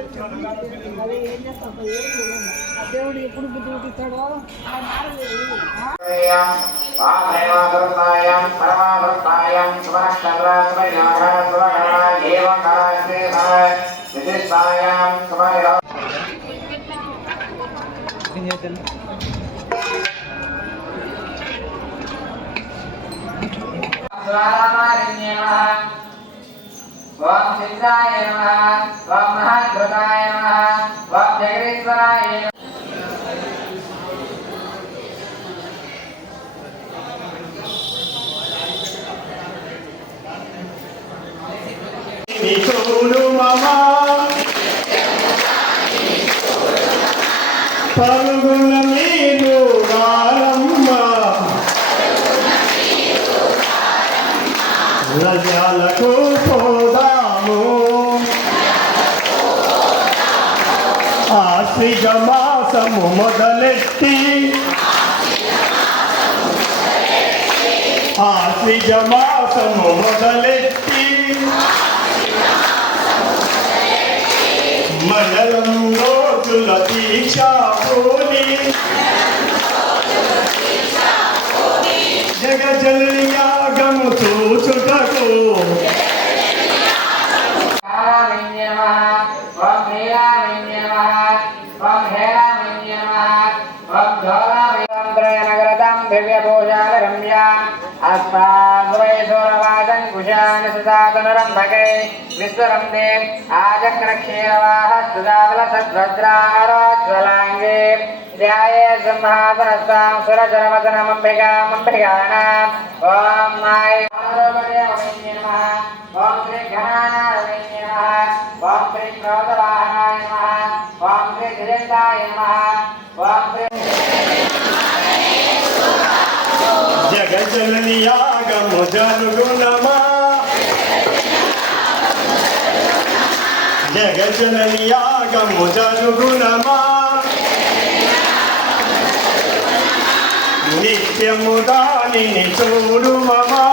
అదే ఏం చేస్తాం దేవుడు ఎప్పుడు బుద్ధి పుట్టిస్తాడో ఓం సిద్ధాయ నమః ఓం మహాద్రుతాయ నమః ఓం జగదీశ్వరాయ చూడు మమా పరుగుల మీరు రారమ్మ రజాలకు పోదాము ఆశ్రిజ మాసము మొదలెట్టి ఆశ్రిజ మాసము మొదలెట్టి మండలం రోజుల దీక్ష పోని జగజనని యాగము చూచుటకు విశ్వరందే ఆజగ్రక్షీరవాహ సుధావలసద్భద్రారోజ్వలాంగే ధ్యాయే సింహాసనస్తాం సురజనమదనమంబికామంబికానాం ఓం నాయ ఓం శ్రీ ఘనానాయ నమః ఓం శ్రీ క్రోధవాహనాయ నమః ఓం శ్రీ ధిరేంద్రాయ నమః ఓం శ్రీ జగజనని యాగము జరుగునమా జగజనని యాగము జరుగునమా నిత్యము దానిని చూడు మమా